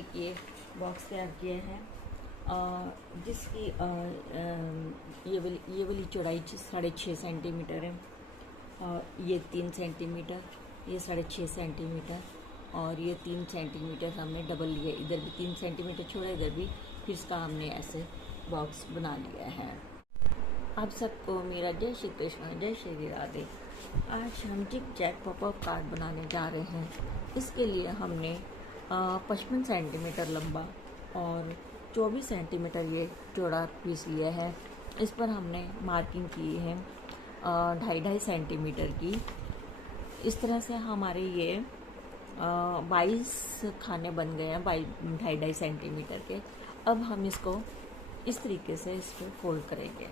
एक ये बॉक्स तैयार किए हैं जिसकी ये वाली चौड़ाई 6.5 सेंटीमीटर है और ये 3 सेंटीमीटर, ये 6.5 सेंटीमीटर और ये 3 सेंटीमीटर हमने डबल लिया। इधर भी 3 सेंटीमीटर छोड़ा, इधर भी। फिर इसका हमने ऐसे बॉक्स बना लिया है। आप सबको मेरा जय श्री कृष्ण, जय श्री राधे। आज हम जिग जैग पॉपअप कार्ड बनाने जा रहे हैं। इसके लिए हमने 55 सेंटीमीटर लंबा और 24 सेंटीमीटर ये चौड़ा पीस लिया है। इस पर हमने मार्किंग की है 2.5 सेंटीमीटर की। इस तरह से हमारे ये 22 खाने बन गए हैं 2.5 सेंटीमीटर के। अब हम इसको इस तरीके से इस पर फोल्ड करेंगे।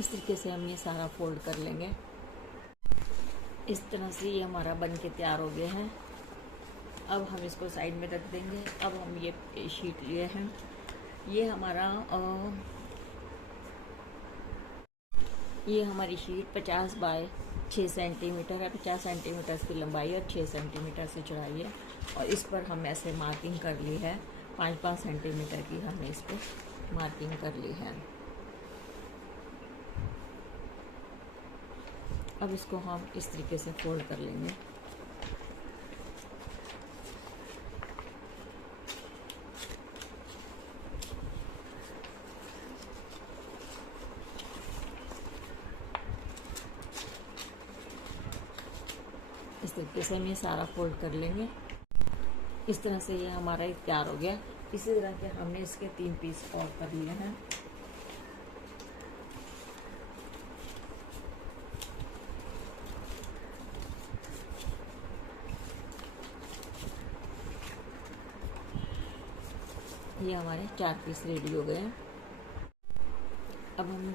इस तरीके से हम ये सारा फोल्ड कर लेंगे। इस तरह से ये हमारा बन के तैयार हो गया है। अब हम इसको साइड में रख देंगे। अब हम ये शीट लिए हैं। ये हमारी शीट 50 बाय 6 सेंटीमीटर है। 50 सेंटीमीटर की लंबाई और 6 सेंटीमीटर से चौड़ाई है। और इस पर हम ऐसे मार्किंग कर ली है 5-5 सेंटीमीटर की हमने इस पर मार्किंग कर ली है। अब इसको हम इस तरीके से फोल्ड कर लेंगे। इस तरीके से हम ये सारा फोल्ड कर लेंगे। इस तरह से ये हमारा तैयार हो गया। इसी तरह के हमने इसके 3 पीस और कर लिए हैं। ये हमारे 4 पीस रेडी हो गए हैं। अब हम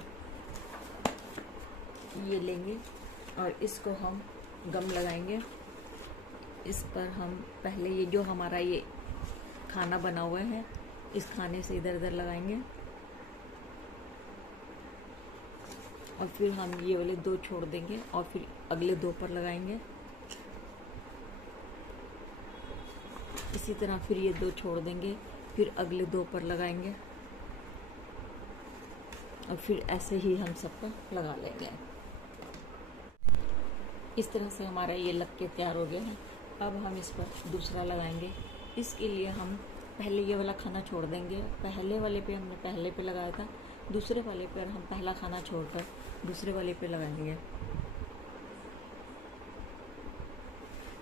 ये लेंगे और इसको हम गम लगाएंगे। इस पर हम पहले ये जो हमारा ये खाना बना हुआ है इस खाने से इधर उधर लगाएंगे और फिर हम ये वाले 2 छोड़ देंगे और फिर अगले 2 पर लगाएंगे। इसी तरह फिर ये 2 छोड़ देंगे, फिर अगले 2 पर लगाएंगे और फिर ऐसे ही हम सबका लगा लेंगे। इस तरह से हमारा ये लग के तैयार हो गया है। अब हम इस पर दूसरा लगाएंगे। इसके लिए हम पहले ये वाला खाना छोड़ देंगे। पहले वाले पे हमने पहले पे लगाया था, दूसरे वाले पर हम पहला खाना छोड़कर दूसरे वाले पे लगाएंगे।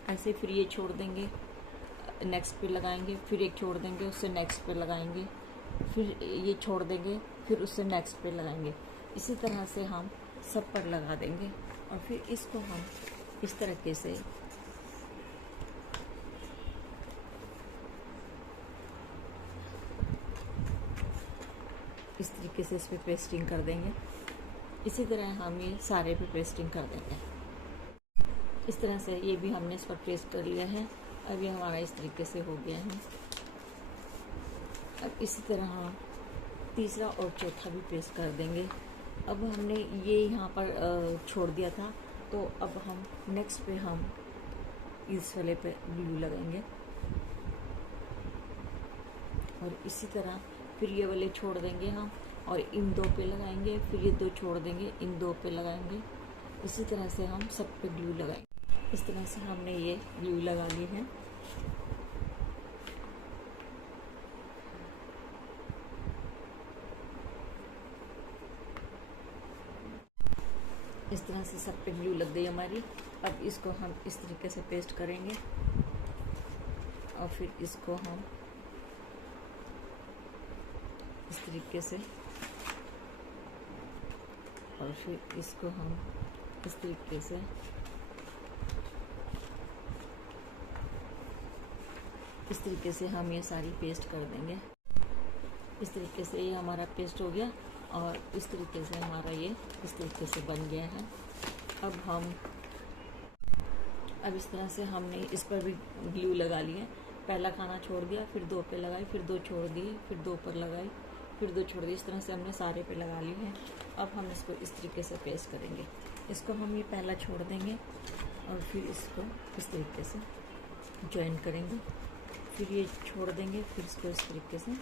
ऐसे फिर ये छोड़ देंगे, नेक्स्ट पे लगाएंगे, फिर एक छोड़ देंगे, उससे नेक्स्ट पे लगाएंगे, फिर ये छोड़ देंगे, फिर उससे नेक्स्ट पे लगाएंगे। इसी तरह से हम सब पर लगा देंगे और फिर इसको हम इस तरीके से इस पे पेस्टिंग कर देंगे। इसी तरह हम ये सारे पे पेस्टिंग कर देंगे। इस तरह से ये भी हमने इस पर पेस्ट कर लिया है। अब ये हमारा इस तरीके से हो गया है। अब इसी तरह तीसरा और चौथा भी पेस्ट कर देंगे। अब हमने ये यहाँ पर छोड़ दिया था, तो अब हम नेक्स्ट पे हम इस वाले पे ग्लू लगाएंगे और इसी तरह फिर ये वाले छोड़ देंगे हम और इन 2 पे लगाएंगे, फिर ये 2 छोड़ देंगे, इन 2 पे लगाएंगे। इसी तरह से हम सब पे ग्लू लगाएंगे। इस तरह से हमने ये ग्लू लगा ली है। इस तरह से सब पे ग्लू लग गई हमारी। अब इसको हम इस तरीके से पेस्ट करेंगे और फिर इसको हम इस तरीके से और फिर इसको हम इस तरीके से हम ये सारी पेस्ट कर देंगे। इस तरीके से ये हमारा पेस्ट हो गया और इस तरीके से हमारा ये इस तरीके से बन गया है। अब इस तरह से हमने इस पर भी ग्लू लगा लिया। पहला खाना छोड़ दिया, फिर 2 पे लगाई, फिर 2 छोड़ दिए, फिर 2 पर लगाई, फिर 2 छोड़ दिए। इस तरह से हमने सारे पे लगा ली है। अब हम इसको इस तरीके से पेस्ट करेंगे। इसको हम ये पहला छोड़ देंगे और फिर इसको इस तरीके से जॉइन करेंगे, फिर ये छोड़ देंगे, फिर इसको इस तरीके से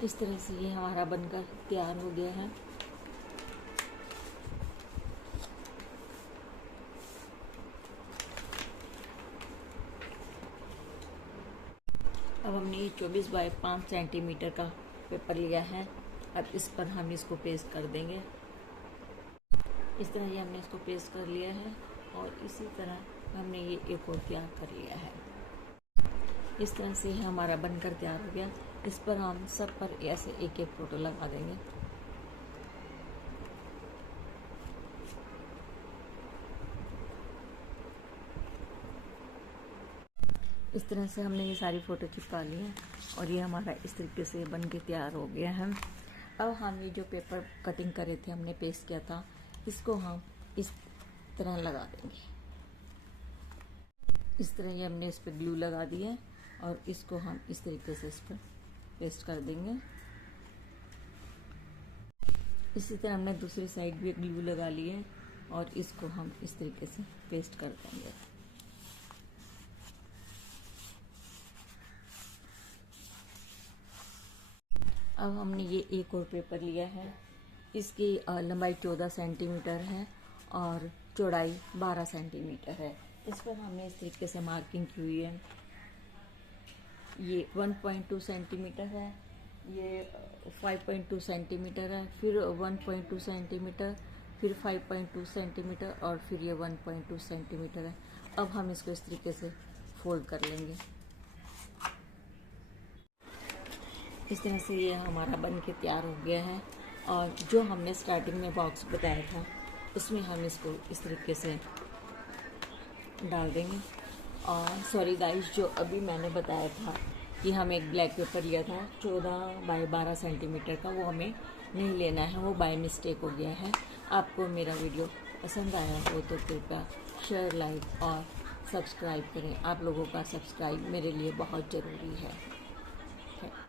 इस तरह से ये हमारा बनकर तैयार हो गया है। अब हमने ये 24 बाय 5 सेंटीमीटर का पेपर लिया है। अब इस पर हम इसको पेस्ट कर देंगे। इस तरह ये हमने इसको पेस्ट कर लिया है और इसी तरह हमने ये एक और तैयार कर लिया है। इस तरह से हमारा बनकर तैयार हो गया। इस पर हम सब पर ऐसे एक एक फोटो लगा देंगे। इस तरह से हमने ये सारी फ़ोटो चिपका ली है और ये हमारा इस तरीके से बन के तैयार हो गया है। अब हम ये जो पेपर कटिंग करे थे, हमने पेस्ट किया था, इसको हम इस तरह लगा देंगे। इस तरह ये हमने इस पर ग्लू लगा दी है और इसको हम इस तरीके से इस पर पेस्ट कर देंगे। इसी तरह हमने दूसरी साइड भी ग्लू लगा ली है और इसको हम इस तरीके से पेस्ट कर देंगे। अब हमने ये एक और पेपर लिया है। इसकी लंबाई 14 सेंटीमीटर है और चौड़ाई 12 सेंटीमीटर है। इस पर हमने इस तरीके से मार्किंग की हुई है। ये 1.2 सेंटीमीटर है, ये 5.2 सेंटीमीटर है, फिर 1.2 सेंटीमीटर, फिर 5.2 सेंटीमीटर और फिर ये 1.2 सेंटीमीटर है। अब हम इसको इस तरीके से फोल्ड कर लेंगे। इस तरह से ये हमारा बन के तैयार हो गया है और जो हमने स्टार्टिंग में बॉक्स बताया था उसमें हम इसको इस तरीके से डाल देंगे। और सॉरी गाइस, जो अभी मैंने बताया था कि हम एक ब्लैक पेपर लिया था 14 बाय 12 सेंटीमीटर का, वो हमें नहीं लेना है, वो बाय मिस्टेक हो गया है। आपको मेरा वीडियो पसंद आया हो तो कृपया शेयर, लाइक और सब्सक्राइब करें। आप लोगों का सब्सक्राइब मेरे लिए बहुत ज़रूरी है।